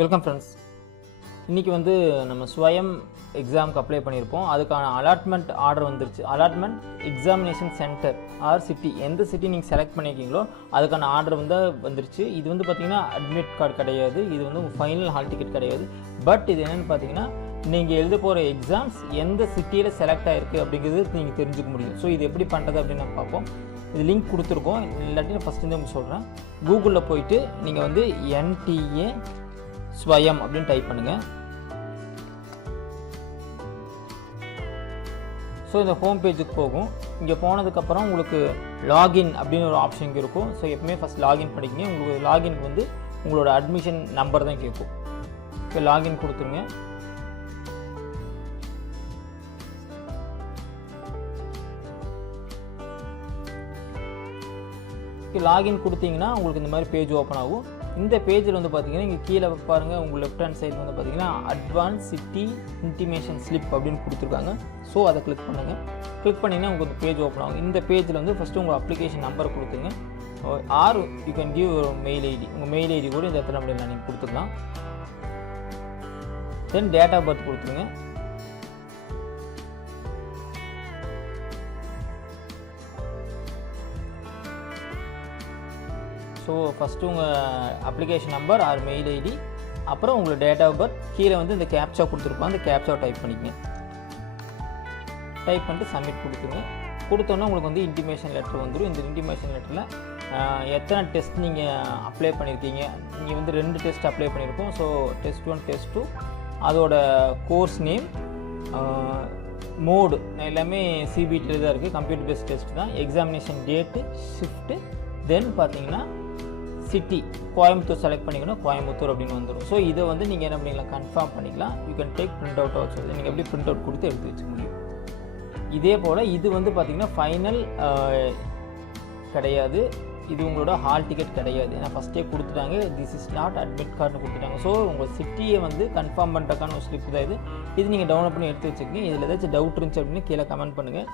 Welcome friends. இன்றைக்கி வந்து நம்ம ஸ்வயம் எக்ஸாமுக்கு அப்ளை பண்ணியிருப்போம். அதுக்கான அலாட்மெண்ட் ஆர்டர் வந்துருச்சு. Allotment examination centre or city, எந்த சிட்டி நீங்கள் செலக்ட் பண்ணியிருக்கீங்களோ அதுக்கான ஆர்டர் வந்துருச்சு. இது வந்து பார்த்திங்கன்னா அட்மிட் கார்டு கிடையாது, இது வந்து உங்கள் ஃபைனல் ஹால் டிக்கெட் கிடையாது. பட் இது என்னென்னு பார்த்தீங்கன்னா நீங்கள் எழுத போகிற எக்ஸாம்ஸ் எந்த சிட்டியில் செலக்ட் ஆகிருக்கு அப்படிங்கிறது நீங்கள் தெரிஞ்சுக்க முடியும். ஸோ இது எப்படி பண்ணுறது அப்படின்னு நம்ம பார்ப்போம். இது லிங்க் கொடுத்துருக்கோம். இல்லாட்டி நான் ஃபஸ்ட்டு வந்து சொல்கிறேன். கூகுளில் போயிட்டு நீங்கள் வந்து NTA ஸ்வயம் அப்படின்னு டைப் பண்ணுங்கள். ஸோ இந்த ஹோம் பேஜுக்கு போகும். இங்கே போனதுக்கப்புறம் உங்களுக்கு லாகின் அப்படின்னு ஒரு ஆப்ஷன் இங்கே இருக்கும். ஸோ எப்பவுமே ஃபஸ்ட் லாகின் பண்ணிக்கிங்க. உங்களுக்கு லாகின்க்கு வந்து உங்களோட அட்மிஷன் நம்பர் தான் கேட்கும். இப்போ லாகின் கொடுத்துருங்க. லாகின் கொடுத்தீங்கன்னா உங்களுக்கு இந்த மாதிரி பேஜ் ஓப்பன் ஆகும். இந்த பேஜில் வந்து பார்த்தீங்கன்னா இங்கே கீழே பாருங்கள், உங்கள் லெஃப்ட் ஹேண்ட் சைடு வந்து பார்த்தீங்கன்னா அட்வான்ஸ் சிட்டி இன்டிமேஷன் ஸ்லிப் அப்படின்னு கொடுத்துருக்காங்க. ஸோ அதை கிளிக் பண்ணுங்கள். கிளிக் பண்ணிங்கன்னா உங்களுக்கு பேஜ் ஓப்பன் ஆகும். இந்த பேஜில் வந்து ஃபஸ்ட்டு உங்கள் அப்ளிகேஷன் நம்பர் கொடுத்துங்க. Or you can give mail ID. உங்கள் மெயில் ஐடி கூட இந்த இடத்துல அப்படின்னா நீங்கள் கொடுத்துக்கலாம். தென் டேட் ஆஃப் பர்த் கொடுத்துருங்க. ஸோ ஃபஸ்ட்டு உங்கள் application number or mail ID, அப்புறம் உங்களோட டேட் ஆஃப் பர்த், கீழே வந்து இந்த கேப்சா கொடுத்துருப்போம். அந்த கேப்சா டைப் பண்ணிக்கங்க. டைப் பண்ணிட்டு சப்மிட் கொடுத்துருங்க. கொடுத்தோன்னா உங்களுக்கு வந்து இன்டிமேஷன் லெட்டர் வந்துடும். இந்த இன்டிமேஷன் லெட்டரில் எத்தனை டெஸ்ட் நீங்கள் அப்ளை பண்ணியிருக்கீங்க. நீங்கள் வந்து 2 டெஸ்ட் அப்ளை பண்ணியிருக்கோம். ஸோ டெஸ்ட் 1 டெஸ்ட் 2, அதோட கோர்ஸ் நேம், மோடு எல்லாமே சிபிடியில் தான் இருக்குது. கம்ப்யூட்டர் பேஸ்ட் டெஸ்ட் தான். எக்ஸாமினேஷன் டேட்டு, ஷிஃப்ட்டு, தென் பார்த்தீங்கன்னா சிட்டி கோயம்புத்தூர் செலக்ட் பண்ணிக்கணும். கோயம்புத்தூர் அப்படின்னு வந்துடும். ஸோ இதை வந்து நீங்கள் என்ன பண்ணிக்கலாம், கன்ஃபார்ம் பண்ணிக்கலாம். You can take print out also. நீங்கள் எப்படி பிரிண்ட் அவுட் கொடுத்து எடுத்து வச்சுக்க முடியும். இதே போல் இது வந்து பார்த்திங்கன்னா ஃபைனல் கிடையாது. இது உங்களோட ஹால் டிக்கெட் கிடையாது. ஏன்னா ஃபஸ்ட்டே கொடுத்துட்டாங்க, திஸ் இஸ் நாட் அட்மிட் கார்டுன்னு கொடுத்துட்டாங்க. ஸோ உங்கள் சிட்டியை வந்து கன்ஃபார்ம் பண்ணுறதுக்கான ஒரு ஸ்லிப் தான் இது. இது நீங்கள் டவுன்லோட் பண்ணி எடுத்து வச்சுக்கோங்க. இதில் ஏதாச்சும் டவுட் இருந்துச்சு அப்படின்னு கீழே கமெண்ட் பண்ணுங்கள்.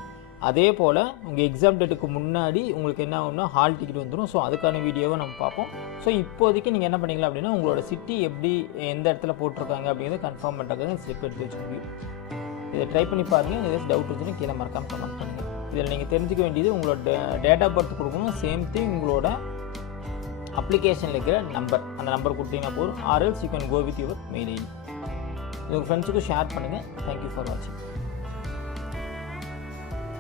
அதே போல் உங்கள் எக்ஸாம் டேட்டுக்கு முன்னாடி உங்களுக்கு என்ன ஆகும்னா ஹால் டிக்கெட் வந்துடும். ஸோ அதுக்கான வீடியோவை நம்ம பார்ப்போம். ஸோ இப்போதைக்கு நீங்கள் என்ன பண்ணிக்கலாம் அப்படின்னா உங்களோட சிட்டி எப்படி எந்த இடத்துல போட்டிருக்காங்க அப்படிங்கிறத கன்ஃபார்ம் பண்ணுறதுக்கு ஸ்லிப் எடுத்து வச்சுக்க முடியும். இதை ட்ரை பண்ணி பாருங்கள். ஏதாச்சும் டவுட் இருந்துச்சுன்னா கீழே மறக்காமல் கமெண்ட் பண்ணுங்கள். இதில் நீங்கள் தெரிஞ்சுக்க வேண்டியது உங்களோட டேட் ஆஃப் பர்த் கொடுக்கணும். சேம் திங் உங்களோட அப்ளிகேஷனில் இருக்கிற நம்பர், அந்த நம்பர் கொடுத்தீங்கன்னா போதும். Or else you can go with your mail ID. உங்கள் ஃப்ரெண்ட்ஸுக்கும் ஷேர் பண்ணுங்கள். தேங்க்யூ ஃபார் வாட்சிங்.